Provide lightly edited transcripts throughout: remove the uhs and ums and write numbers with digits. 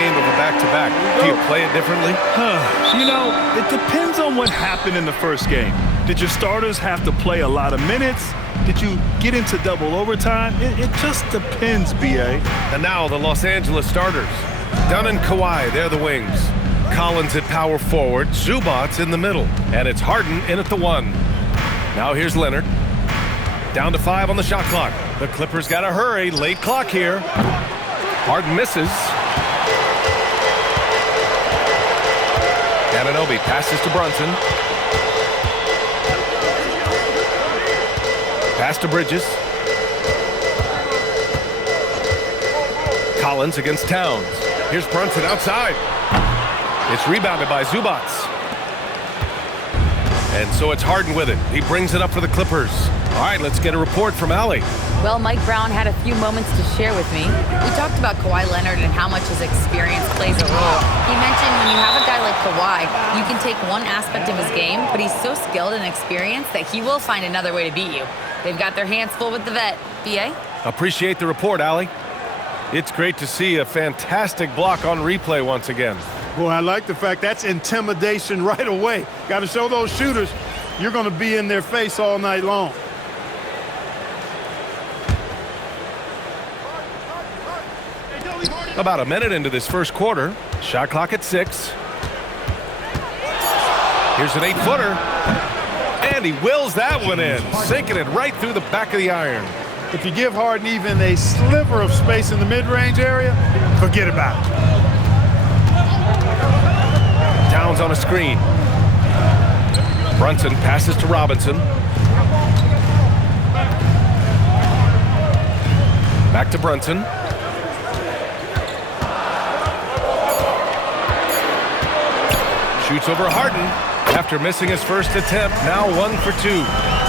game of a back-to-back. Do you play it differently? You know, it depends on what happened in the first game. Did your starters have to play a lot of minutes? Did you get into double overtime? It just depends, B.A. And now the Los Angeles starters. Dunn and Kawhi, they're the wings. Collins at power forward, Zubats in the middle, and it's Harden in at the 1. Now here's Leonard. Down to 5 on the shot clock. The Clippers got to hurry. Late clock here. Harden misses. Anunoby passes to Brunson. Pass to Bridges. Collins against Towns. Here's Brunson outside. It's rebounded by Zubats. And so it's Harden with it. He brings it up for the Clippers. All right, let's get a report from Allie. Well, Mike Brown had a few moments to share with me. We talked about Kawhi Leonard and how much his experience plays a role. He mentioned when you have a guy like Kawhi, you can take one aspect of his game, but he's so skilled and experienced that he will find another way to beat you. They've got their hands full with the vet. B.A.? Appreciate the report, Allie. It's great to see a fantastic block on replay once again. Boy, I like the fact that's intimidation right away. Got to show those shooters you're going to be in their face all night long. About a minute into this first quarter. Shot clock at 6. Here's an 8-footer. And he wills that one in, sinking it right through the back of the iron. If you give Harden even a sliver of space in the mid-range area, forget about it. Towns on a screen. Brunson passes to Robinson. Back to Brunson. Shoots over Harden after missing his first attempt. Now 1 for 2.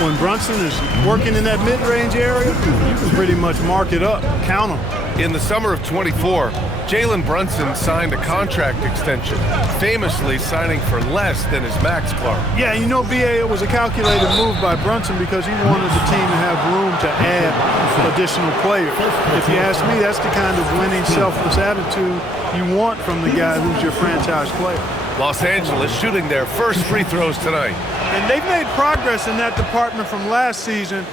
When Brunson is working in that mid-range area, you can pretty much mark it up, count him. In the summer of 24, Jalen Brunson signed a contract extension, famously signing for less than his max, Clark. Yeah, you know, B.A., it was a calculated move by Brunson because he wanted the team to have room to add additional players. If you ask me, that's the kind of winning, selfless attitude you want from the guy who's your franchise player. Los Angeles shooting their first free throws tonight. And they've made progress in that department from last season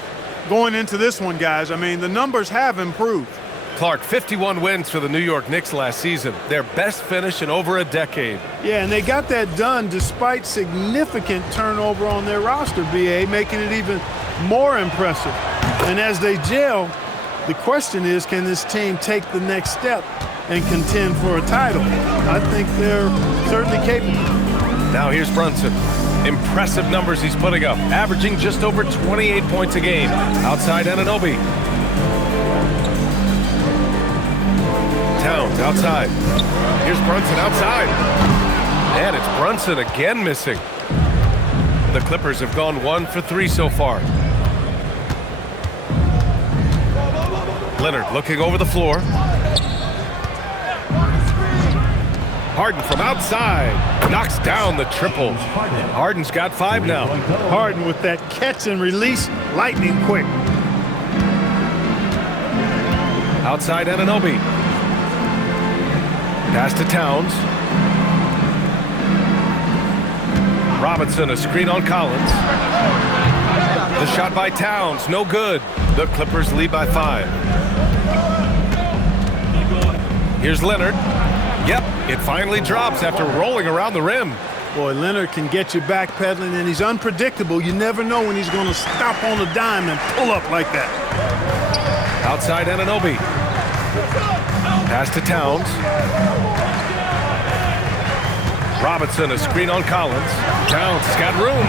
going into this one, guys. I mean, the numbers have improved. Clark, 51 wins for the New York Knicks last season. Their best finish in over a decade. Yeah, and they got that done despite significant turnover on their roster, B.A., making it even more impressive. And as they gel, the question is, can this team take the next step and contend for a title? I think they're certainly capable. Now here's Brunson. Impressive numbers he's putting up, averaging just over 28 points a game. Outside Anunoby. Towns outside. Here's Brunson outside. And it's Brunson again missing. The Clippers have gone 1 for 3 so far. Leonard looking over the floor. Harden from outside knocks down the triple. Harden's got 5 now. Harden with that catch and release, lightning quick. Outside Anunoby. Pass to Towns. Robinson, a screen on Collins. The shot by Towns, no good. The Clippers lead by 5. Here's Leonard. Yep, it finally drops after rolling around the rim. Boy, Leonard can get you backpedaling, and he's unpredictable. You never know when he's going to stop on a dime and pull up like that. Outside Anunoby. Pass to Towns. Robinson, a screen on Collins. Towns has got room.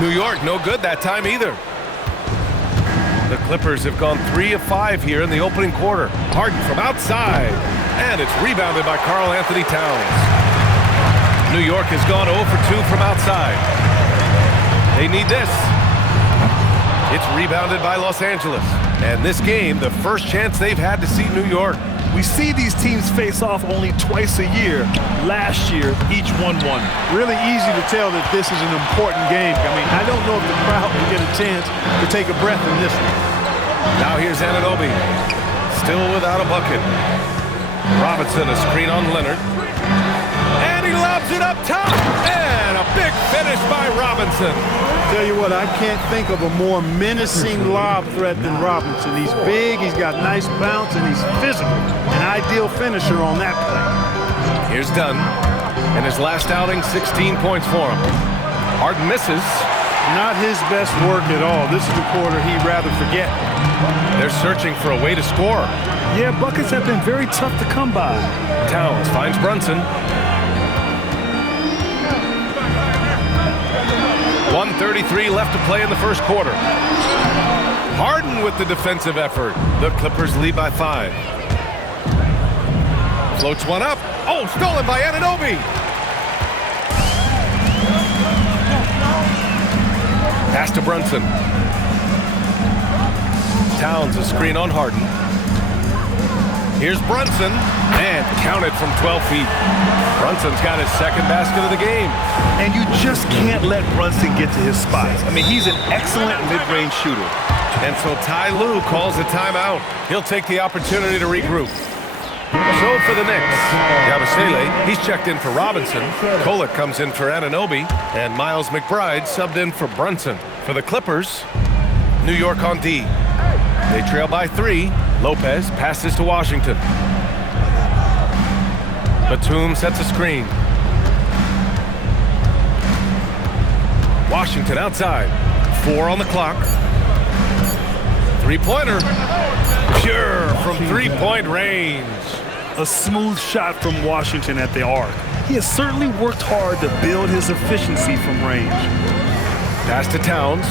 New York, no good that time either. The Clippers have gone 3 of 5 here in the opening quarter. Harden from outside. And it's rebounded by Karl Anthony Towns. New York has gone 0 for 2 from outside. They need this. It's rebounded by Los Angeles. And this game, the first chance they've had to see New York. We see these teams face off only twice a year. Last year, each won 1. Really easy to tell that this is an important game. I mean, I don't know if the crowd will get a chance to take a breath in this one. Now here's Anunoby. Still without a bucket. Robinson, a screen on Leonard. And he lobs it up top. And a big finish by Robinson. Tell you what, I can't think of a more menacing lob threat than Robinson. He's big, he's got nice bounce, and he's physical. An ideal finisher on that play. Here's Dunn. In his last outing, 16 points for him. Harden misses. Not his best work at all. This is the quarter he'd rather forget. They're searching for a way to score. Yeah, buckets have been very tough to come by. Towns finds Brunson. 1:33 left to play in the first quarter. Harden with the defensive effort. The Clippers lead by 5. Floats one up. Oh, stolen by Anunoby. Pass to Brunson. Towns a screen on Harden. Here's Brunson, and counted from 12 feet. Brunson's got his second basket of the game. And you just can't let Brunson get to his spots. I mean, he's an excellent mid-range shooter. And so Ty Lue calls a timeout. He'll take the opportunity to regroup. So for the Knicks, Yabusele, he's checked in for Robinson. Kolek comes in for Anunoby. And Miles McBride subbed in for Brunson. For the Clippers, New York on D. They trail by 3. Lopez passes to Washington. Batum sets a screen. Washington outside. 4 on the clock. Three-pointer. Pure from three-point range. A smooth shot from Washington at the arc. He has certainly worked hard to build his efficiency from range. Pass to Towns.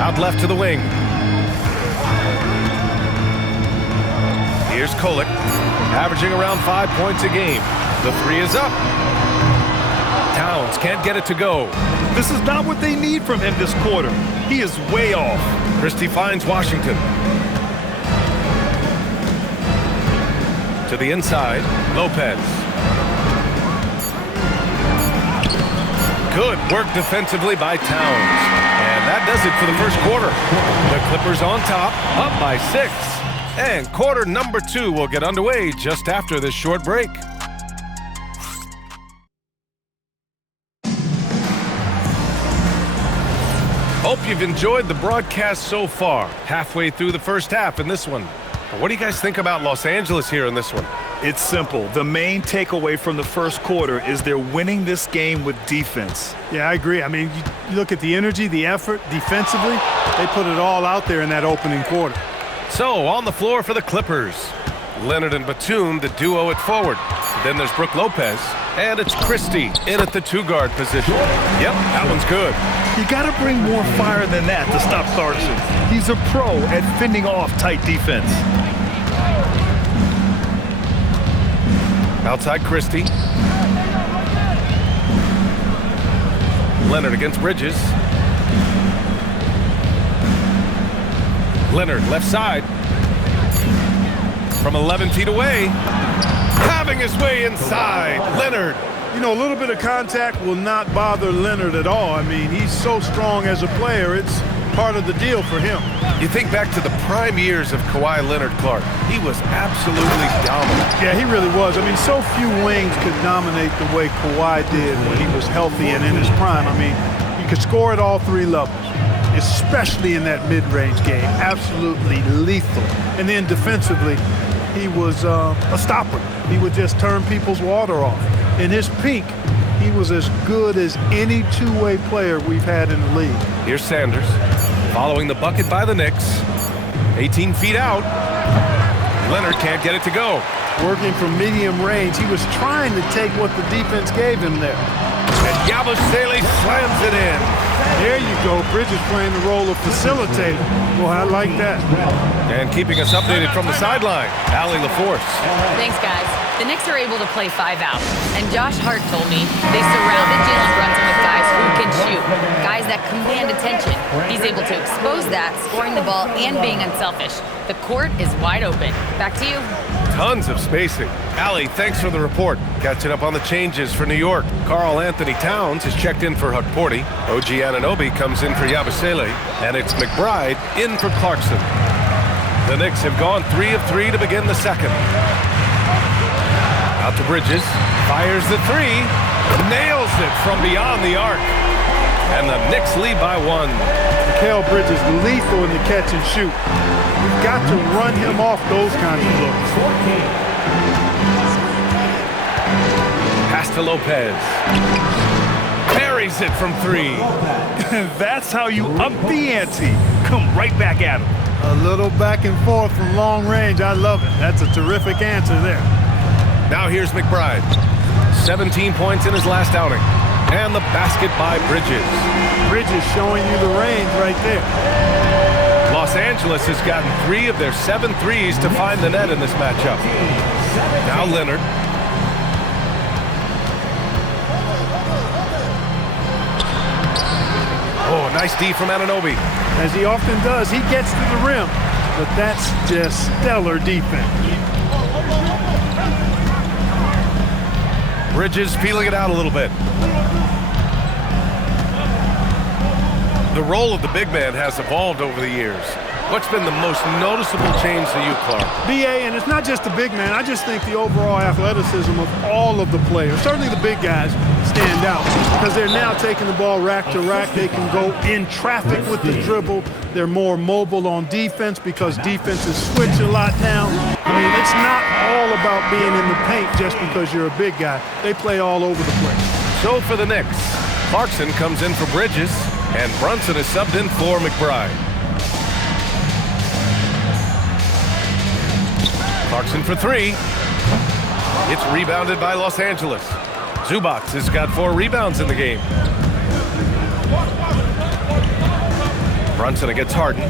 Out left to the wing. Here's Kolek, averaging around 5 points a game. The 3 is up. Towns can't get it to go. This is not what they need from him this quarter. He is way off. Christie finds Washington. To the inside, Lopez. Good work defensively by Towns. And that does it for the first quarter. The Clippers on top, up by 6. And quarter number 2 will get underway just after this short break. Hope you've enjoyed the broadcast so far. Halfway through the first half in this one. What do you guys think about Los Angeles here in this one? It's simple. The main takeaway from the first quarter is they're winning this game with defense. Yeah, I agree. I mean, you look at the energy, the effort, defensively, they put it all out there in that opening quarter. So, on the floor for the Clippers. Leonard and Batum, the duo at forward. Then there's Brook Lopez, and it's Christie in at the 2-guard position. Yep, that one's good. You got to bring more fire than that to stop Clarkson. He's a pro at fending off tight defense. Outside Christie. Leonard against Bridges. Leonard left side. From 11 feet away. Having his way inside. Leonard. You know, a little bit of contact will not bother Leonard at all. I mean, he's so strong as a player. It's part of the deal for him. You think back to the prime years of Kawhi Leonard, Clark. He was absolutely dominant. Yeah, he really was. I mean, so few wings could dominate the way Kawhi did when he was healthy and in his prime. I mean, he could score at all 3 levels, especially in that mid-range game. Absolutely lethal. And then defensively, he was a stopper. He would just turn people's water off. In his peak, he was as good as any two-way player we've had in the league. Here's Sanders, following the bucket by the Knicks. 18 feet out. Leonard can't get it to go. Working from medium range, he was trying to take what the defense gave him there. And Yabusele slams it in. There you go. Bridges playing the role of facilitator. Well, I like that. And keeping us updated from the sideline, Allie LaForce. Thanks, guys. The Knicks are able to play 5 out. And Josh Hart told me they surrounded Jalen Brunson with guys who can shoot, guys that command attention. He's able to expose that, scoring the ball and being unselfish. The court is wide open. Back to you. Tons of spacing. Allie, thanks for the report. Catching up on the changes for New York. Carl Anthony Towns is checked in for Hukporti. OG Anunoby comes in for Yabusele. And it's McBride in for Clarkson. The Knicks have gone 3 of 3 to begin the second. Out to Bridges. Fires the three. Nails it from beyond the arc. And the Knicks lead by 1. Mikal Bridges lethal in the catch and shoot. You've got to run him off those kinds of looks. Pass to Lopez. Buries it from 3. That's how you up the ante. Come right back at him. A little back and forth from long range. I love it. That's a terrific answer there. Now here's McBride. 17 points in his last outing. And the basket by Bridges. Bridges showing you the range right there. Los Angeles has gotten 3 of their 7 threes to find the net in this matchup. Now Leonard. Oh, nice D from Anunoby. As he often does, he gets to the rim. But that's just stellar defense. Bridges feeling it out a little bit. The role of the big man has evolved over the years. What's been the most noticeable change to you, Clark? BA, and it's not just the big man. I just think the overall athleticism of all of the players, certainly the big guys, stand out because they're now taking the ball rack to rack. They can go in traffic with the dribble. They're more mobile on defense because defenses switch a lot now. I mean, it's not all about being in the paint just because you're a big guy. They play all over the place. So for the Knicks, Clarkson comes in for Bridges, and Brunson is subbed in for McBride. Clarkson for 3. It's rebounded by Los Angeles. Zubac has got 4 rebounds in the game. Brunson against Harden.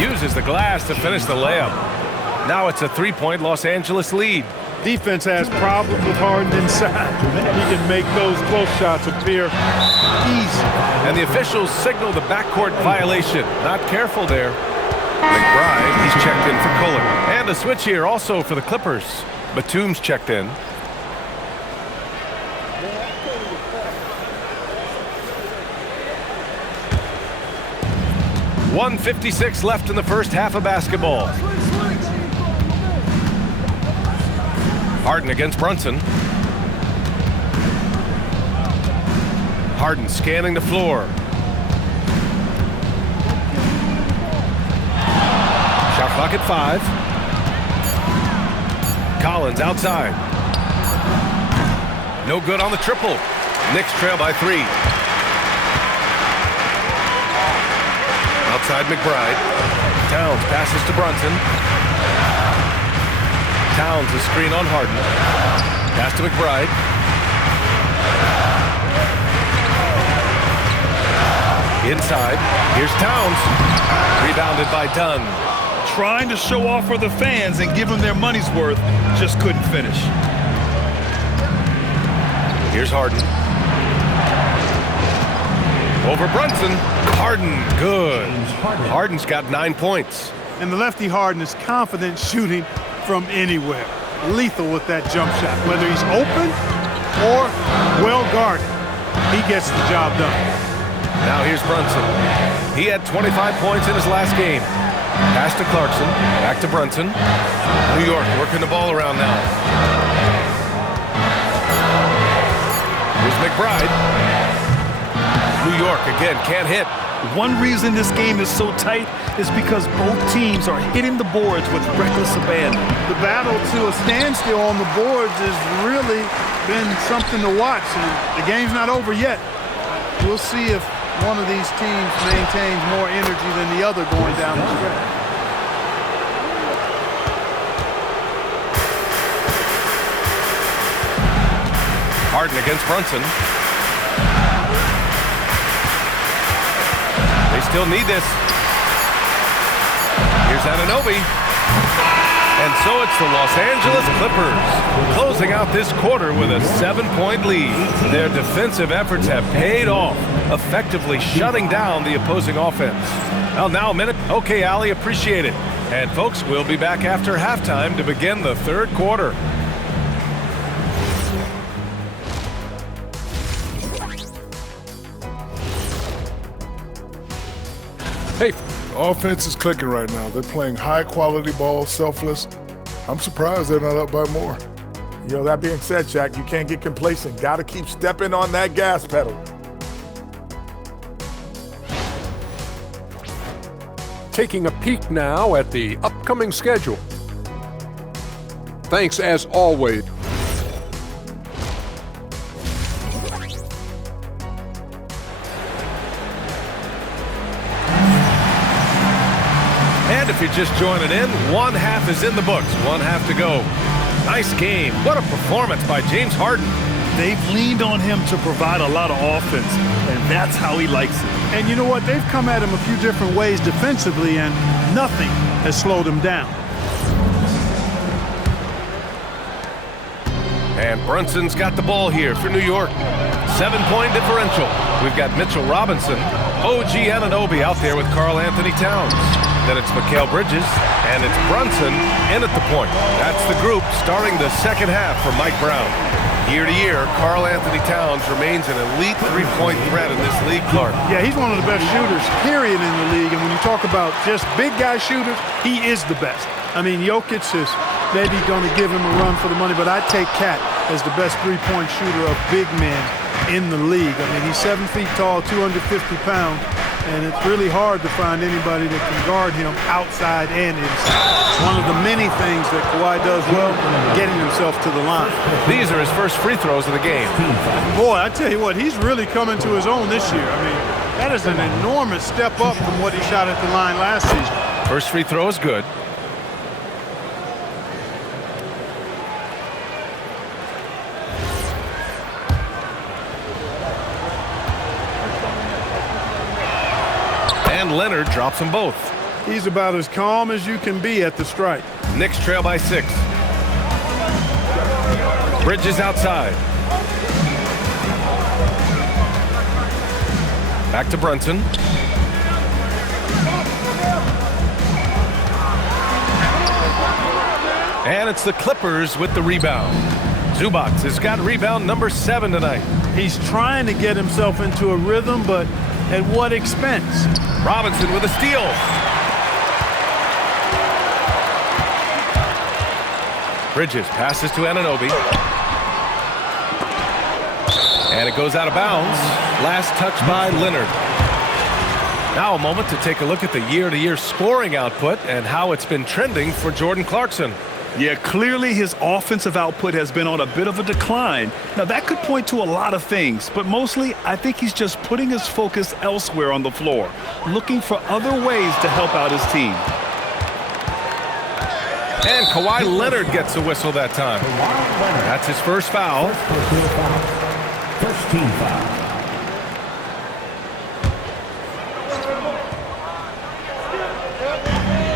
Uses the glass to finish the layup. Now it's a 3-point Los Angeles lead. Defense has problems with Harden inside. He can make those close shots appear easy. And the officials signal the backcourt violation. Not careful there. McBride, he's checked in for Kohler. And a switch here also for the Clippers. Batum's checked in. .156 left in the first half of basketball. Harden against Brunson. Harden scanning the floor. Shot clock at 5. Collins outside. No good on the triple. Knicks trail by 3. Outside McBride. Towns passes to Brunson. Towns a screen on Harden. Pass to McBride. Inside. Here's Towns. Rebounded by Dunn. Trying to show off for the fans and give them their money's worth. Just couldn't finish. Here's Harden. Over Brunson. Harden, good. Harden's got 9 points. And the lefty Harden is confident shooting from anywhere. Lethal with that jump shot. Whether he's open or well guarded, he gets the job done. Now here's Brunson. He had 25 points in his last game. Pass to Clarkson. Back to Brunson. New York working the ball around now. Here's McBride. New York again can't hit. One reason this game is so tight is because both teams are hitting the boards with reckless abandon. The battle to a standstill on the boards has really been something to watch. And the game's not over yet. We'll see if one of these teams maintains more energy than the other going down the stretch. Harden against Brunson. They still need this. Here's Anunoby. And so it's the Los Angeles Clippers closing out this quarter with a 7-point lead. Their defensive efforts have paid off, effectively shutting down the opposing offense. Well, now a minute. Okay, Allie, appreciate it. And folks, we'll be back after halftime to begin the third quarter. Hey, offense is clicking right now. They're playing high-quality ball, selfless. I'm surprised they're not up by more. You know, that being said, Shaq, you can't get complacent. Got to keep stepping on that gas pedal. Taking a peek now at the upcoming schedule. Thanks as always. And if you're just joining in, one half is in the books, one half to go. Nice game. What a performance by James Harden. They've leaned on him to provide a lot of offense, and that's how he likes it. And you know what? They've come at him a few different ways defensively, and nothing has slowed him down. And Brunson's got the ball here for New York. 7-point differential. We've got Mitchell Robinson, OG Anunoby out there with Karl Anthony Towns. Then it's Mikal Bridges, and it's Brunson in at the point. That's the group starting the second half for Mike Brown. Year to year, Karl Anthony Towns remains an elite three-point threat in this league, Clark. Yeah, he's one of the best shooters, period, in the league. And when you talk about just big guy shooters, he is the best. I mean, Jokic is maybe going to give him a run for the money, but I'd take Cat as the best three-point shooter of big men in the league. I mean, he's 7 feet tall, 250 pounds, and it's really hard to find anybody that can guard him outside and inside. One of the many things that Kawhi does well, getting himself to the line. These are his first free throws of the game. Boy, I tell you what, he's really coming to his own this year. I mean, that is an enormous step up from what he shot at the line last season. First free throw is good. And Leonard drops them both. He's about as calm as you can be at the strike. Knicks trail by 6. Bridges outside. Back to Brunson. And it's the Clippers with the rebound. Zubac has got rebound number 7 tonight. He's trying to get himself into a rhythm, but at what expense? Robinson with a steal. Bridges passes to Anunoby. And it goes out of bounds. Last touch by Leonard. Now a moment to take a look at the year-to-year scoring output and how it's been trending for Jordan Clarkson. Yeah, clearly his offensive output has been on a bit of a decline. Now, that could point to a lot of things, but mostly I think he's just putting his focus elsewhere on the floor, looking for other ways to help out his team. And Kawhi Leonard gets a whistle that time. That's his first foul. First team foul.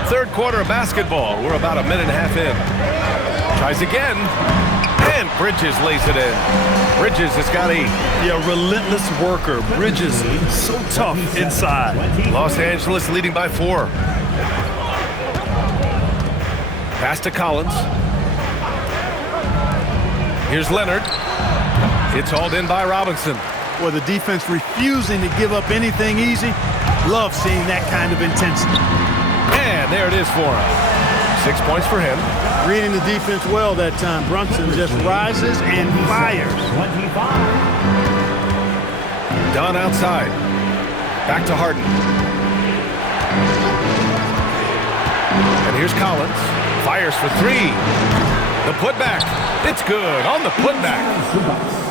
Third quarter of basketball. We're about a minute and a half in. Tries again. And Bridges lays it in. Bridges has got 8. Yeah, relentless worker. Bridges, so tough inside. Los Angeles leading by 4. Pass to Collins. Here's Leonard. It's hauled in by Robinson. Well, the defense refusing to give up anything easy. Love seeing that kind of intensity. And there it is for him. 6 points for him. Reading the defense well that time. Brunson just rises and fires. Dunn outside. Back to Harden. And here's Collins. Fires for 3. The putback. It's good on the putback.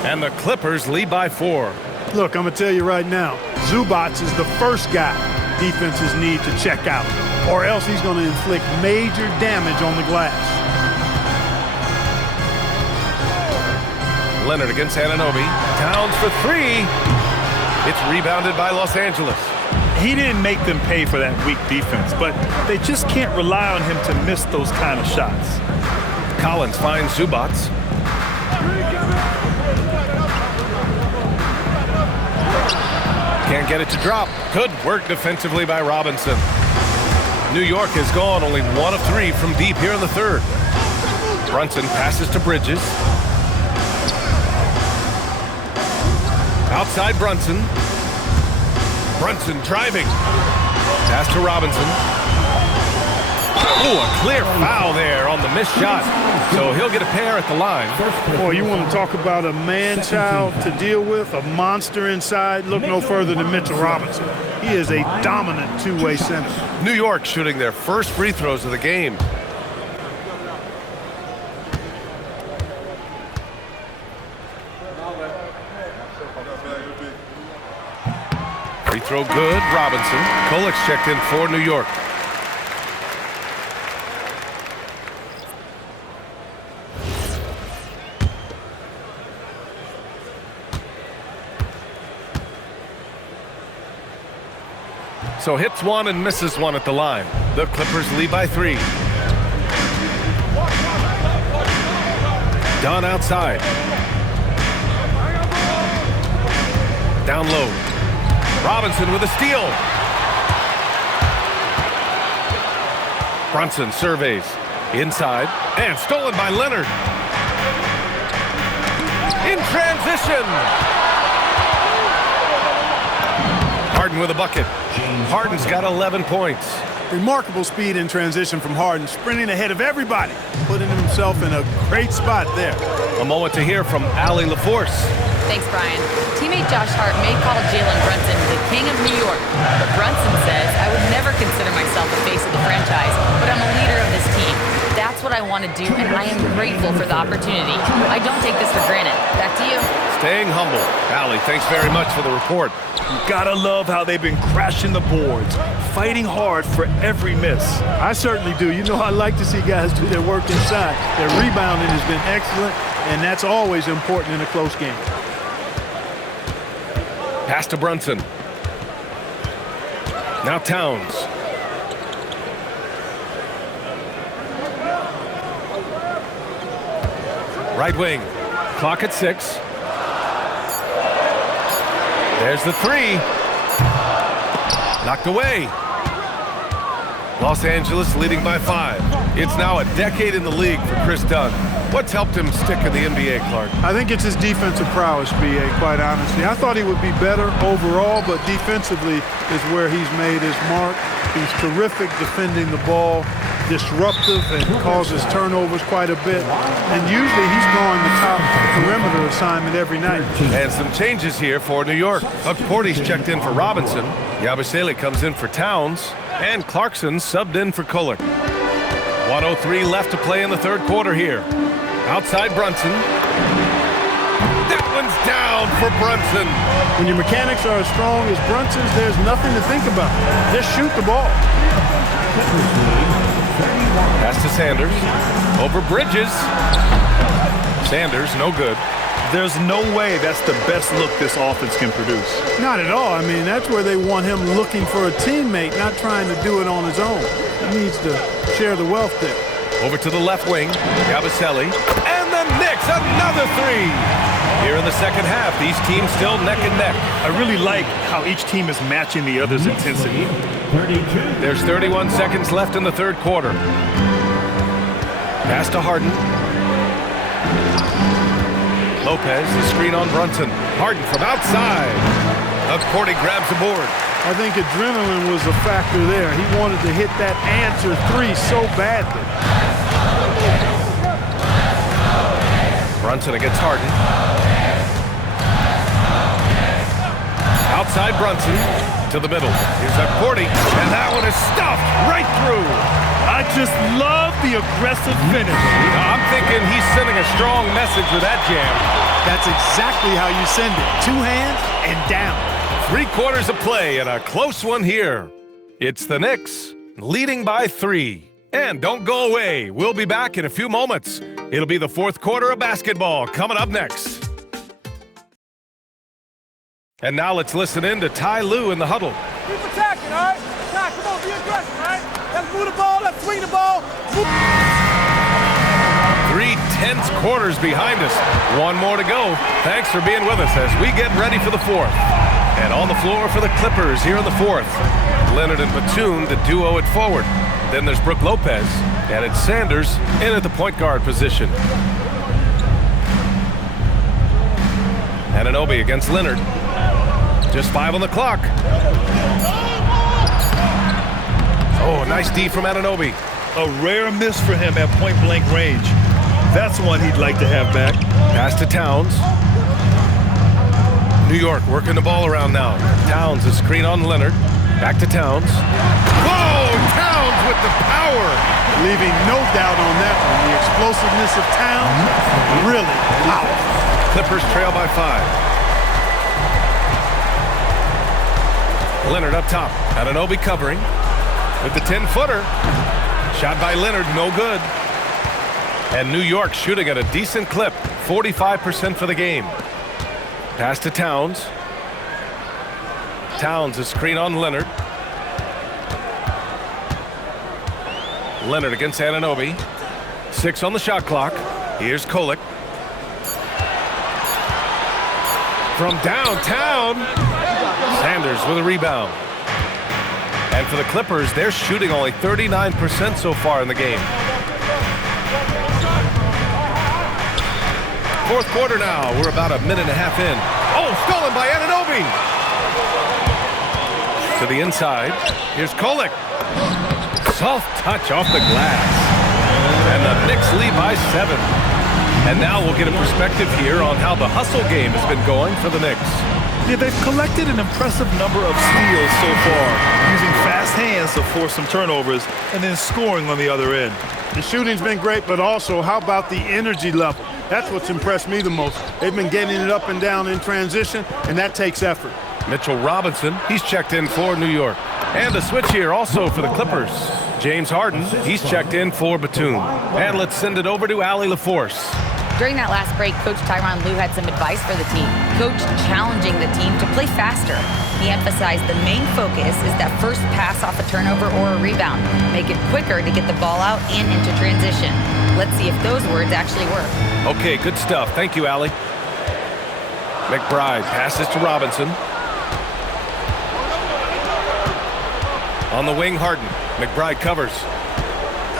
And the Clippers lead by 4. Look, I'm going to tell you right now, Zubac is the first guy defenses need to check out, or else he's going to inflict major damage on the glass. Leonard against Anunoby. Towns for 3. It's rebounded by Los Angeles. He didn't make them pay for that weak defense, but they just can't rely on him to miss those kind of shots. Collins finds Zubats. Can't get it to drop. Good work defensively by Robinson. New York has gone only 1 of 3 from deep here in the third. Brunson passes to Bridges. Outside Brunson. Brunson driving. Pass to Robinson. Ooh, a clear foul there on the missed shot. So he'll get a pair at the line. Boy, you want to talk about a man-child to deal with, a monster inside? Look no further than Mitchell Robinson. He is a dominant two-way center. New York shooting their first free throws of the game. Free throw good, Robinson. Kolik's checked in for New York. So hits one and misses one at the line. The Clippers lead by 3. Dunn outside. Down low. Robinson with a steal. Brunson surveys. Inside. And stolen by Leonard. In transition. Harden with a bucket. Harden's got 11 points. Remarkable speed in transition from Harden, sprinting ahead of everybody, putting himself in a great spot there. A moment to hear from Allie LaForce. Thanks, Brian. Teammate Josh Hart may call Jalen Brunson the king of New York, but Brunson says, I would never consider myself the face of the franchise, but I'm a leader of this team. That's what I want to do, and I am grateful for the opportunity. I don't take this for granted. Back to you. Staying humble. Allie, thanks very much for the report. You gotta love how they've been crashing the boards, fighting hard for every miss. I certainly do. You know, I like to see guys do their work inside. Their rebounding has been excellent, and that's always important in a close game. Pass to Brunson. Now Towns. Right wing. Clock at 6. There's the 3. Knocked away. Los Angeles leading by 5. It's now a decade in the league for Chris Dunn. What's helped him stick in the NBA, Clark? I think it's his defensive prowess, B.A., quite honestly. I thought he would be better overall, but defensively is where he's made his mark. He's terrific defending the ball, disruptive, and causes turnovers quite a bit. And usually he's drawing the top perimeter assignment every night. And some changes here for New York. Porty's checked in for Robinson. Yabusele comes in for Towns. And Clarkson subbed in for Kolek. 1:03 left to play in the third quarter here. Outside Brunson. That one's down for Brunson. When your mechanics are as strong as Brunson's, there's nothing to think about. Just shoot the ball. Pass to Sanders. Over Bridges. Sanders, no good. There's no way that's the best look this offense can produce. Not at all. I mean, that's where they want him looking for a teammate, not trying to do it on his own. He needs to share the wealth there. Over to the left wing, Yabusele. And the Knicks, another 3. Here in the second half, these teams still neck and neck. I really like how each team is matching the other's intensity. There's 31 seconds left in the third quarter. Pass to Harden. Lopez, the screen on Brunson. Harden from outside. Porty grabs the board. I think adrenaline was a factor there. He wanted to hit that answer 3 so badly. Brunson against Harden. Outside Brunson to the middle. Here's Porty, and that one is stuffed right through. I just love the aggressive finish. I'm thinking he's sending a strong message with that jam. That's exactly how you send it. 2 hands and down. 3 quarters of play and a close one here. It's the Knicks leading by 3. And don't go away. We'll be back in a few moments. It'll be the fourth quarter of basketball coming up next. And now let's listen in to Ty Lue in the huddle. Keep attacking, all right? Ty, come on, be aggressive, all right? Let's move the ball, let's swing the ball. 3 tense quarters behind us. One more to go. Thanks for being with us as we get ready for the fourth. And on the floor for the Clippers here in the fourth. Leonard and Batum, the duo at forward. Then there's Brook Lopez, and it's Sanders in at the point guard position. Anunoby against Leonard. Just 5 on the clock. Oh, nice D from Anunoby. A rare miss for him at point-blank range. That's one he'd like to have back. Pass to Towns. New York working the ball around now. Towns, a screen on Leonard. Back to Towns. Whoa! Towns with the power! Leaving no doubt on that one. The explosiveness of Towns, really powerful. Clippers trail by 5. Leonard up top. Anunoby covering with the 10-footer. Shot by Leonard, no good. And New York shooting at a decent clip, 45% for the game. Pass to Towns. Towns, a screen on Leonard. Leonard against Anunoby. 6 on the shot clock. Here's Kolek. From downtown, Sanders with a rebound. And for the Clippers, they're shooting only 39% so far in the game. Fourth quarter now. We're about a minute and a half in. Oh, stolen by Anunoby. To the inside. Here's Kolek. Soft touch off the glass. And the Knicks lead by 7. And now we'll get a perspective here on how the hustle game has been going for the Knicks. Yeah, they've collected an impressive number of steals so far, using fast hands to force some turnovers and then scoring on the other end. The shooting's been great, but also how about the energy level? That's what's impressed me the most. They've been getting it up and down in transition, and that takes effort. Mitchell Robinson, he's checked in for New York. And a switch here also for the Clippers. James Harden, he's checked in for Batum. And let's send it over to Allie LaForce. During that last break, Coach Tyronn Lue had some advice for the team. Coach challenging the team to play faster. He emphasized the main focus is that first pass off a turnover or a rebound. Make it quicker to get the ball out and into transition. Let's see if those words actually work. Okay, good stuff. Thank you, Allie. McBride passes to Robinson. On the wing, Harden. McBride covers.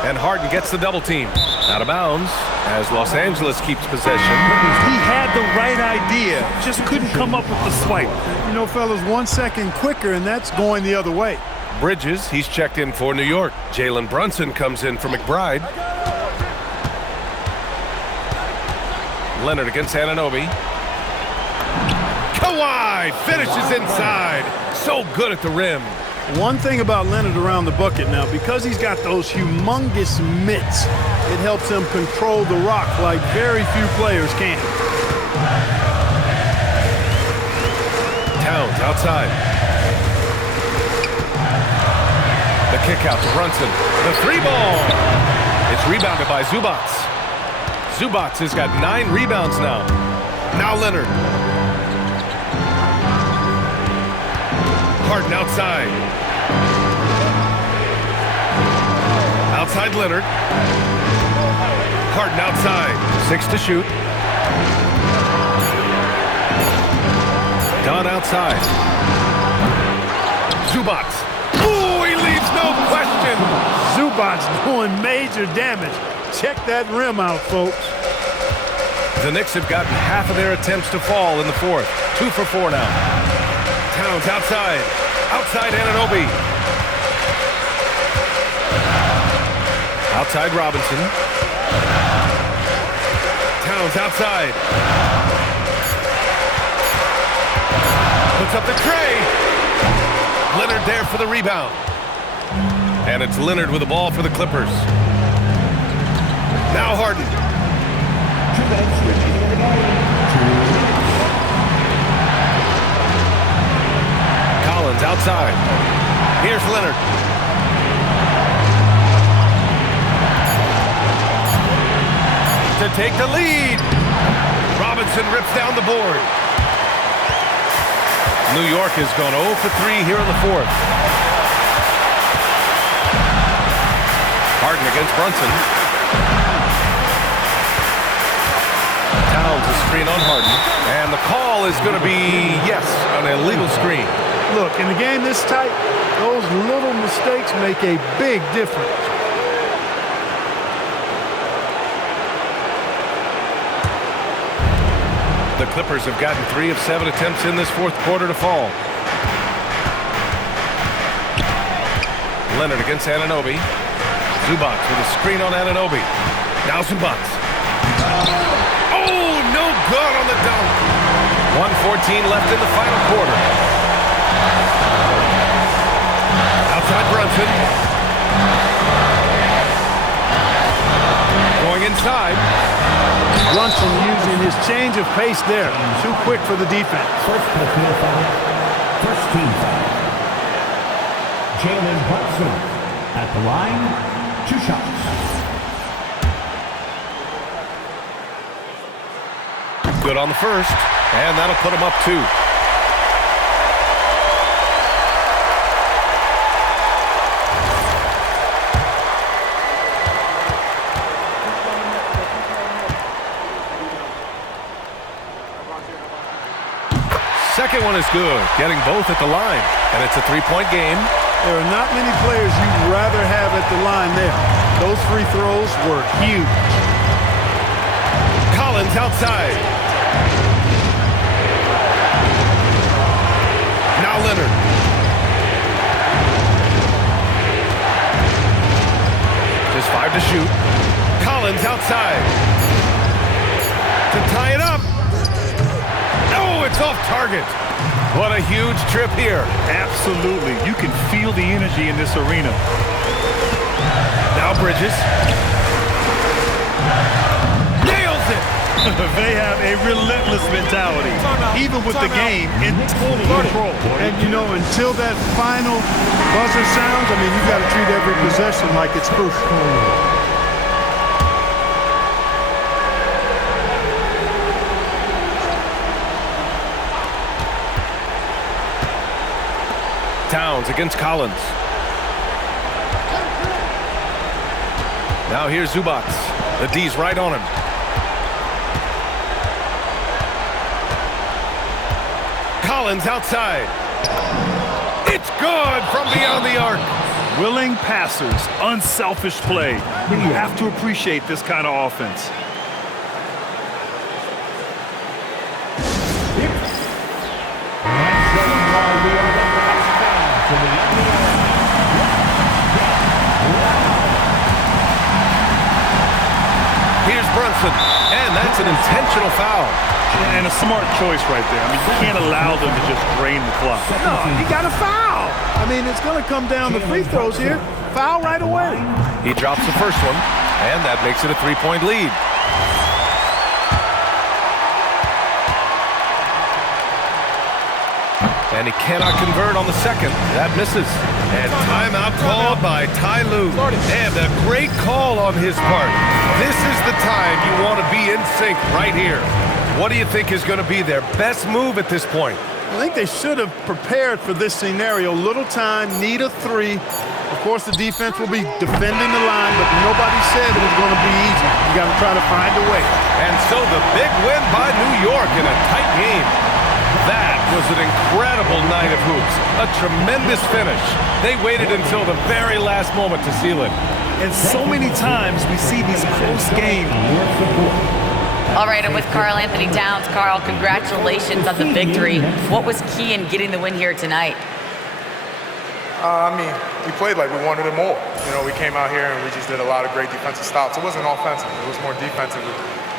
And Harden gets the double team. Out of bounds as Los Angeles keeps possession. He had the right idea, just couldn't come up with the swipe. You know, fellas, 1 second quicker, and that's going the other way. Bridges, he's checked in for New York. Jalen Brunson comes in for McBride. Leonard against Anunoby. Kawhi finishes inside. So good at the rim. One thing about Leonard around the bucket now, because he's got those humongous mitts, it helps him control the rock like very few players can. Towns outside. The kick out to Brunson. The 3-ball. It's rebounded by Zubats. Zubats has got 9 rebounds now. Now Leonard. Harden outside. Outside Leonard. Harden outside. 6 to shoot. Dunn outside. Zubats. Ooh, he leaves no question. Zubats doing major damage. Check that rim out, folks. The Knicks have gotten half of their attempts to fall in the fourth. 2 for 4 now. Towns outside. Outside Anunoby. Outside Robinson. Towns outside. Puts up the tray. Leonard there for the rebound. And it's Leonard with the ball for the Clippers. Now Harden. Collins outside. Here's Leonard. To take the lead. Robinson rips down the board. New York has gone 0 for 3 here in the fourth. Harden against Brunson. Towns a screen on Harden. And the call is going to be, yes, an illegal screen. Look, in a game this tight, those little mistakes make a big difference. The Clippers have gotten 3 of 7 attempts in this fourth quarter to fall. Leonard against Anunoby. Zubac with a screen on Anunoby. Now Zubac. Oh, no good on the dunk. 1:14 left in the final quarter. Outside Brunson. Going inside. Brunson using his change of pace there. Too quick for the defense. First personal foul. First team foul. Jalen Brunson at the line. 2 shots. Good on the first, and that'll put him up 2. Second one is good, getting both at the line, and it's a 3-point game. There are not many players you'd rather have at the line there. Those free throws were huge. Collins outside. Now Leonard. Just 5 to shoot. Collins outside. To tie it up. Oh, it's off target. What a huge trip here. Absolutely. You can feel the energy in this arena. Now Bridges. Nails it. They have a relentless mentality, even with the game in total control. And, you know, until that final buzzer sounds, I mean, you got to treat every possession like it's crucial. Towns against Collins. Now here's Zubac. The D's right on him. Collins outside. It's good from beyond the arc. Willing passers, unselfish play. You have to appreciate this kind of offense. Here's Brunson, and that's an intentional foul. And a smart choice right there. I mean, you can't allow them to just drain the clock. No, you got to foul. I mean, it's going to come down to free throws here. Foul right away. He drops the first one, and that makes it a 3-point lead. And he cannot convert on the second. That misses. And timeout called by Ty Lue. And a great call on his part. This is the time you want to be in sync right here. What do you think is going to be their best move at this point? I think they should have prepared for this scenario. Little time, need a 3. Of course, the defense will be defending the line, but nobody said it was going to be easy. You got to try to find a way. And so the big win by New York in a tight game. That was an incredible night of hoops. A tremendous finish. They waited until the very last moment to seal it. And so many times we see these close games. All right, I'm with Karl Anthony Towns. Karl, congratulations on the victory. What was key in getting the win here tonight? I mean, we played like we wanted it more. You know, we came out here and we just did a lot of great defensive stops. It wasn't offensive. It was more defensive.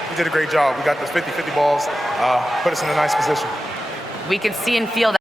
We did a great job. We got the 50-50 balls, put us in a nice position. We can see and feel that